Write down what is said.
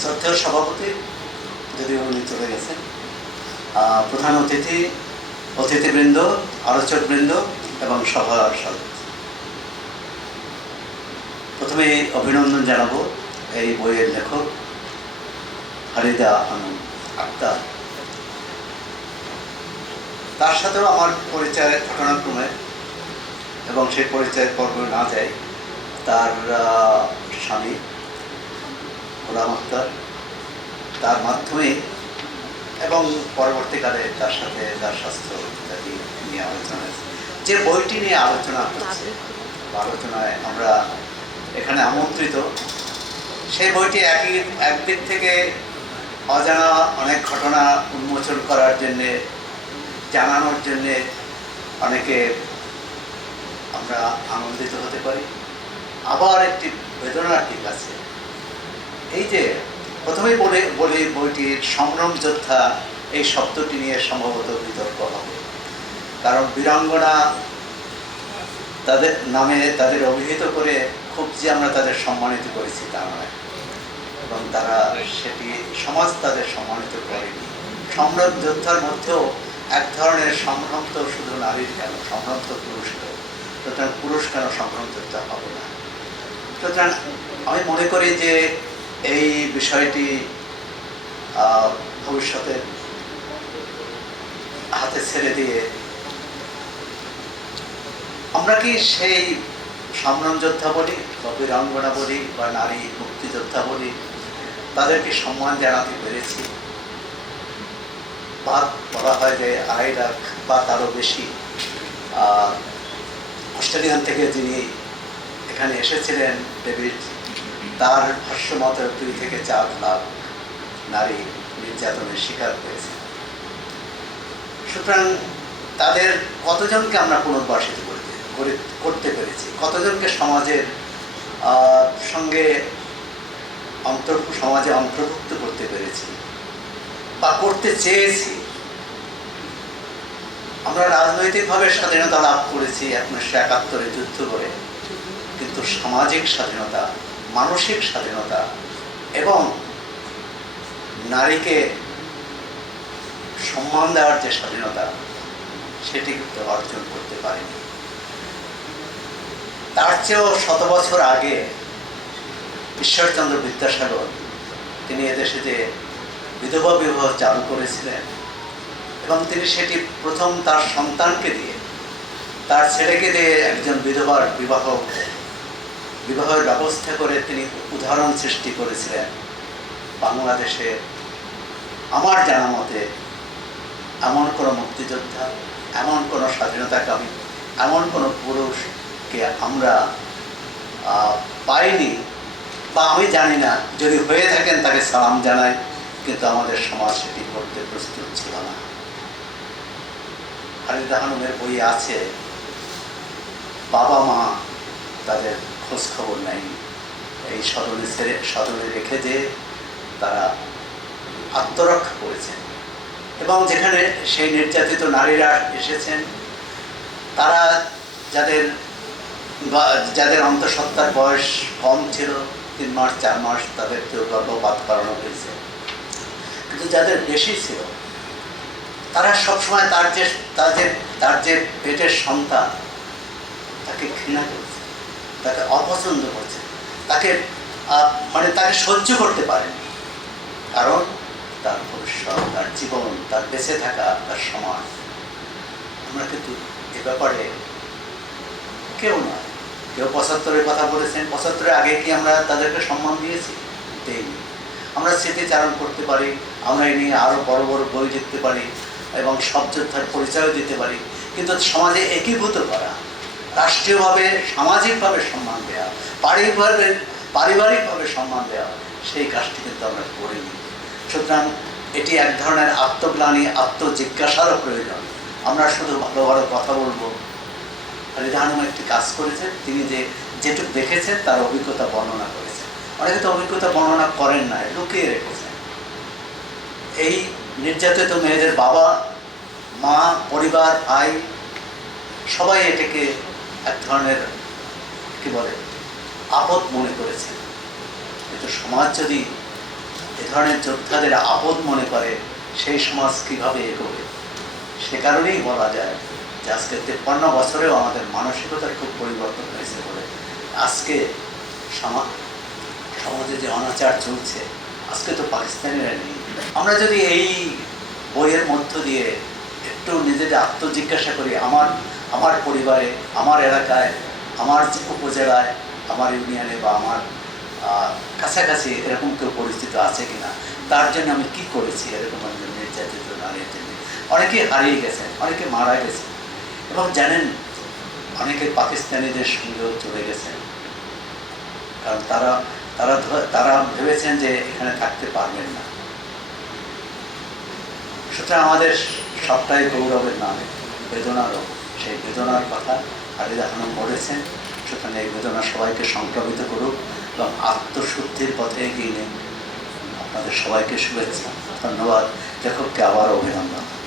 শ্রদ্ধেয় সভাপতি, যদিও উনি চলে গেছেন প্রধান অতিথি, অতিথিবৃন্দ, আলোচকবৃন্দ এবং সভার প্রথমে অভিনন্দন জানাব এই বইয়ের লেখক, হারিদা আনন্দ আক্তার। তার সাথেও আমার পরিচয় ঘটনাক্রমে এবং সেই পরিচয়ের পর্ব না যায় তার স্বামী গোলাম আক্তার তার মাধ্যমে এবং পরবর্তীকালে তার সাথে তার স্বাস্থ্য ইত্যাদি নিয়ে আলোচনা হয়েছে। যে বইটি নিয়ে আলোচনা হচ্ছে, আলোচনায় আমরা এখানে আমন্ত্রিত। সেই বইটি একই, একদিক থেকে অজানা অনেক ঘটনা উন্মোচন করার জন্যে, জানানোর জন্যে অনেকে আমরা আনন্দিত হতে পারি। আবার একটি বেদনার দিক আছে। এই যে প্রথমেই বলে, বলি বইটির সংগ্রাম যোদ্ধা এই শব্দটি নিয়ে সম্ভবত বিতর্ক হবে। কারণ বীরাঙ্গনা তাদের নামে তাদের অভিহিত করে খুব যে আমরা তাদের সম্মানিত করেছি তা নয়। এবং তারা সেটি সমাজ তাদের সম্মানিত করেনি। সংগ্রাম যোদ্ধার মধ্যেও এক ধরনের সংগ্রাম তো শুধু নারীর কেন সংগ্রাম তো পুরুষকেও সুতরাং পুরুষ কেন সংগ্রাম যোদ্ধা হবে না? সুতরাং আমি মনে করি যে এই বিষয়টি ভবিষ্যতে হাতে ছেড়ে দিয়ে আমরা কি সেই সংগ্রাম যোদ্ধা বলি বা বীরাঙ্গনা বলি বা নারী মুক্তিযোদ্ধা বলি? তাদেরকে সম্মান জানাতে পেরেছি। বা বলা হয় যে আড়াই লাখ বা তারও বেশি অস্ট্রেলিয়ান থেকে যিনি এখানে এসেছিলেন, ডেভিড তার ভাষ্য মতে দুই থেকে চার লাখ নারী নির্যাতনের শিকার হয়েছে। সুতরাং তাদের কতজনকে আমরা পুনর্বাসিত করে- করতে পেরেছি? কতজনকে সমাজের সঙ্গে অন্তর সমাজে অন্তর্ভুক্ত করতে পেরেছি বা করতে চেয়েছি? আমরা রাজনৈতিকভাবে স্বাধীনতা লাভ করেছি উনিশশো একাত্তরে যুদ্ধ করে, কিন্তু সামাজিক স্বাধীনতা মানসিক স্বাধীনতা এবং নারীকে সম্মান দেওয়ার যে স্বাধীনতা, সেটি কিন্তু অর্জন করতে পারেনি। তার চেয়েও শত বছর আগে ঈশ্বরচন্দ্র বিদ্যাসাগর, তিনি এদেশে যে বিধবা বিবাহ চালু করেছিলেন এবং তিনি সেটি প্রথম তার সন্তানকে দিয়ে, তার ছেলেকে দিয়ে একজন বিধবার বিবাহ বিবাহের ব্যবস্থা করে তিনি উদাহরণ সৃষ্টি করেছিলেন বাংলাদেশে। আমার জানা মতে, এমন কোনো মুক্তিযোদ্ধা, এমন কোনো স্বাধীনতাকামী, এমন কোনো পুরুষকে আমরা পাইনি বা আমি জানি না। যদি হয়ে থাকেন তাকে সালাম জানাই, কিন্তু আমাদের সমাজ সেটি করতে প্রস্তুত ছিল না। খালিদা হানুমের বই আছে বাবা মা তাদের খোঁজ খবর নেই। এই সদনে ছেড়ে সদনে রেখে যে তারা আত্মরক্ষা করেছেন। এবং যেখানে সেই নির্যাতিত নারীরা এসেছেন, তারা যাদের যাদের অন্তঃসত্ত্বার বয়স কম ছিল, তিন মাস, চার মাস তাদেরকেও গর্ভপাত করানো হয়েছে। কিন্তু যাদের বেশি ছিল, তারা সবসময় তার যে যে তার যে পেটের সন্তান, তাকে ঘৃণা করছে তাকে অপছন্দ করছে। তাকে মানে তাকে সহ্য করতে পারেনি। কারণ তার ভবিষ্যৎ, তার জীবন, তার বেঁচে থাকা তার সমাজ। আমরা কিন্তু এ ব্যাপারে কেউ না কেউ পঁচাত্তরের কথা বলেছেন। পঁচাত্তরের আগে কি আমরা তাদেরকে সম্মান দিয়েছি? দেইনি। আমরা স্মৃতিচারণ করতে পারি আমরা এই নিয়ে আরও বড় বড় বই লিখতে পারি এবং সব যোদ্ধার পরিচয় দিতে পারি। কিন্তু সমাজে একীভূত করা রাষ্ট্রীয়ভাবে, সামাজিকভাবে সম্মান দেওয়া পারিবারিক, পারিবারিকভাবে সম্মান দেওয়া সেই কাজটি কিন্তু আমরা করিনি। সুতরাং এটি এক ধরনের আত্মগ্লানি, আত্মজিজ্ঞাসারও প্রয়োজন। আমরা শুধু ভালো ভালো কথা বলব। হানুম একটি কাজ করেছেন তিনি যে যেটুকু দেখেছেন, তার অভিজ্ঞতা বর্ণনা করেছেন অনেকে তো অভিজ্ঞতা বর্ণনা করেন না লুকিয়ে রেখেছেন। এই নির্যাতিত মেয়েদের বাবা, মা, পরিবার, ভাই, সবাই এটাকে এক ধরনের, কি বলে, আপদ মনে করেছেন কিন্তু সমাজ যদি এ ধরনের যোদ্ধাদের আপদ মনে করে, সেই সমাজ কীভাবে এগোবে? সে কারণেই বলা যায় যে আজকে তেপ্পান্ন বছরেও আমাদের মানসিকতার খুব পরিবর্তন হয়েছে বলে। আজকে সমাজ, সমাজে যে অনাচার চলছে, আজকে তো পাকিস্তানিরা নেই। আমরা যদি এই বইয়ের মধ্য দিয়ে একটু নিজেদের আত্মজিজ্ঞাসা করি, আমার আমার পরিবারে, আমার এলাকায়, আমার উপজেলায়, আমার ইউনিয়নে বা আমার কাছাকাছি এরকম কেউ পরিস্থিতি আছে কিনা? তার জন্য আমি কি করেছি? এরকম একজন নির্যাতিত নারীর জন্য অনেকে হারিয়ে গেছেন, অনেকে মারা গেছেন। এবং জানেন, অনেকে পাকিস্তানিদের সঙ্গেও চলে গেছেন। কারণ তারা তারা তারা ভেবেছেন যে এখানে থাকতে পারবেন না। সুতরাং আমাদের সবটাই গৌরবের নামে বেদনারও সেই বেদনার কথা খালিদা দেখানো বলেছেন সুতরাং এই বেদনা সবাইকে সংক্রমিত করুক এবং আত্মশুদ্ধির পথে এগিয়ে নিন। আপনাদের সবাইকে শুভেচ্ছা। ধন্যবাদ। লেখককে আবার অভিনন্দন।